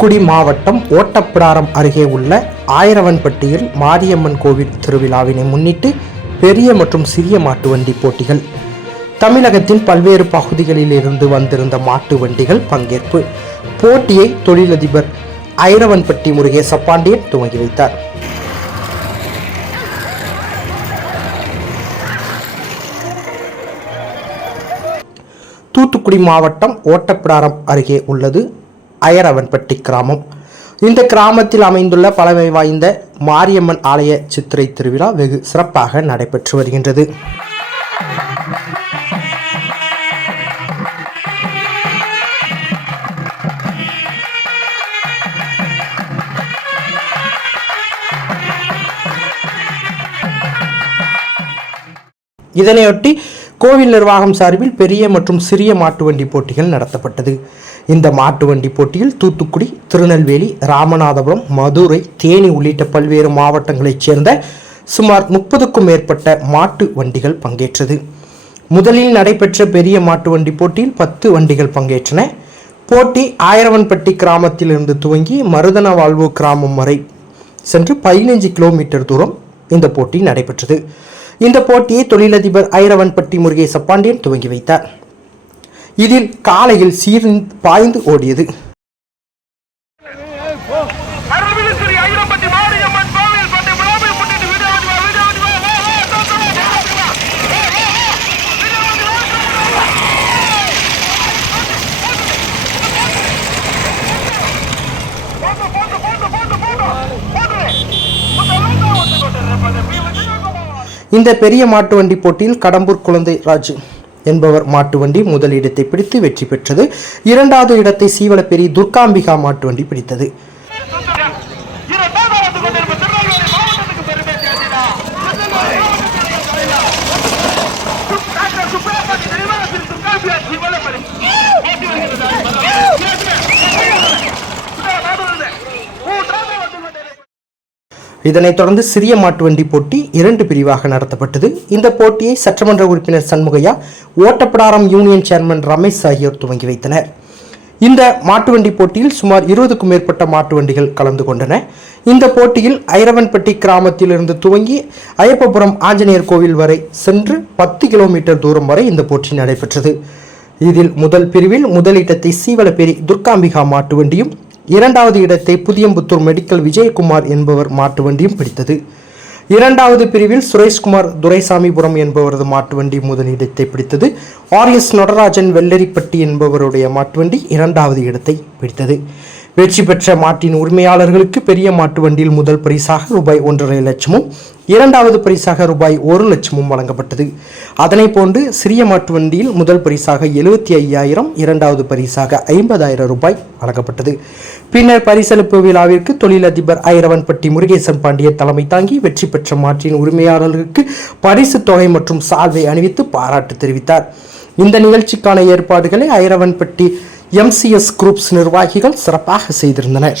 தூத்துக்குடி மாவட்டம் ஓட்டப்பிடாரம் அருகே உள்ள ஆயிரவன்பட்டியில் மாரியம்மன் கோவில் திருவிழாவினை முன்னிட்டு பெரிய மற்றும் சிறிய மாட்டு வண்டி போட்டிகள். தமிழகத்தின் பல்வேறு பகுதிகளில் இருந்து வந்திருந்த மாட்டு வண்டிகள் பங்கேற்பு. போட்டியை தொழிலதிபர் ஐரவன்பட்டி முருகேச பாண்டியன் துவங்கி வைத்தார். தூத்துக்குடி மாவட்டம் ஓட்டப்பிடாரம் அருகே உள்ளது. அயரவன்பட்டி கிராமம். இந்த கிராமத்தில் அமைந்துள்ள பழமை வாய்ந்த மாரியம்மன் ஆலய சித்திரை திருவிழா வெகு சிறப்பாக நடைபெற்று வருகின்றது. இதனையொட்டி கோவில் நிர்வாகம் சார்பில் பெரிய மற்றும் சிறிய மாட்டு வண்டி போட்டிகள் நடத்தப்பட்டது. இந்த மாட்டு வண்டி போட்டியில் தூத்துக்குடி திருநெல்வேலி ராமநாதபுரம் மதுரை தேனி உள்ளிட்ட பல்வேறு மாவட்டங்களைச் சேர்ந்த சுமார் முப்பதுக்கும் மேற்பட்ட மாட்டு வண்டிகள் பங்கேற்றது. முதலில் நடைபெற்ற பெரிய மாட்டு வண்டி போட்டியில் பத்து வண்டிகள் பங்கேற்றன. போட்டி ஆயிரவன்பட்டி கிராமத்திலிருந்து துவங்கி மருதன வாழ்வு கிராமம் வரை சென்று பதினைஞ்சு கிலோமீட்டர் தூரம் இந்த போட்டி நடைபெற்றது. இந்த போட்டியை தொழிலதிபர் ஐரவன்பட்டி முருகேச பாண்டியன் துவங்கி வைத்தார். இதில் காலையில் சீர்ந்து பாய்ந்து ஓடியது. இந்த பெரிய மாட்டு வண்டி போட்டியில் கடம்பூர் குழந்தை ராஜு என்பவர் மாட்டு வண்டி முதல் இடத்தை பிடித்து வெற்றி பெற்றது. இரண்டாவது இடத்தை சீவலப்பேரி துர்காம்பிகா மாட்டு வண்டி பிடித்தது. இதனைத் தொடர்ந்து சிறிய மாட்டுவண்டி போட்டி இரண்டு பிரிவாக நடத்தப்பட்டது. இந்த போட்டியை சட்டமன்ற உறுப்பினர் சண்முகையா ஓட்டப்படாரம் யூனியன் சேர்மன் ரமேஷ் ஆகியோர் துவங்கி வைத்தனர். இந்த மாட்டுவண்டி போட்டியில் சுமார் இருபதுக்கும் மேற்பட்ட மாட்டு வண்டிகள் கலந்து கொண்டன. இந்த போட்டியில் ஐரவன்பட்டி கிராமத்திலிருந்து துவங்கி ஐயப்பபுரம் ஆஞ்சநேயர் கோவில் வரை சென்று பத்து கிலோமீட்டர் தூரம் வரை இந்த போட்டி நடைபெற்றது. இதில் முதல் பிரிவில் முதலிடத்தை சீவலப்பேரி துர்காம்பிகா மாட்டுவண்டியும் இரண்டாவது இடத்தை புதியம்புத்தூர் மெடிக்கல் விஜயகுமார் என்பவர் மாட்டு வண்டியும் பிடித்தது. இரண்டாவது பிரிவில் சுரேஷ்குமார் துரைசாமிபுரம் என்பவரது மாட்டு வண்டி முதலிடத்தை பிடித்தது. ஆர் எஸ் நடராஜன் வெள்ளரிப்பட்டி என்பவருடைய மாட்டு வண்டி இரண்டாவது இடத்தை பிடித்தது. வெற்றி பெற்ற மாட்டின் உரிமையாளர்களுக்கு பெரிய மாட்டு வண்டியில் முதல் பரிசாக ரூபாய் ஒன்றரை லட்சமும் இரண்டாவது பரிசாக ரூபாய் ஒரு லட்சமும் வழங்கப்பட்டது. அதனை போன்று சிறிய மாட்டு வண்டியில் முதல் பரிசாக எழுபத்தி ஐயாயிரம் இரண்டாவது பரிசாக ஐம்பதாயிரம் ரூபாய் வழங்கப்பட்டது. பின்னர் பரிசளிப்பு விழாவிற்கு தொழிலதிபர் ஐரவன்பட்டி முருகேசன் பாண்டிய தலைமை தாங்கி வெற்றி பெற்ற மாற்றின் உரிமையாளர்களுக்கு பரிசு தொகை மற்றும் சால்வை அணிவித்து பாராட்டு தெரிவித்தார். இந்த நிகழ்ச்சிக்கான ஏற்பாடுகளை ஐரவன்பட்டி எம்சிஎஸ் குரூப்ஸ் நிர்வாகிகள் சிறப்பாக செய்திருந்தனர்.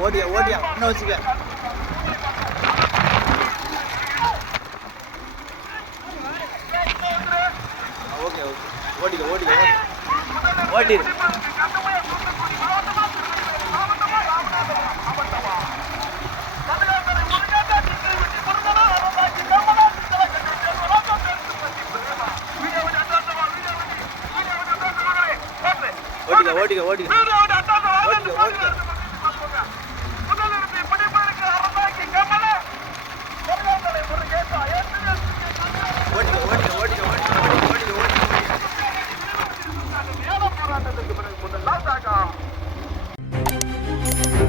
ஓடியா ஓடியா ஓடியா இன்னும் வச்சுக்க ஓகே ஓகே ஓடிக்க ஓடிக்க ஓடிடு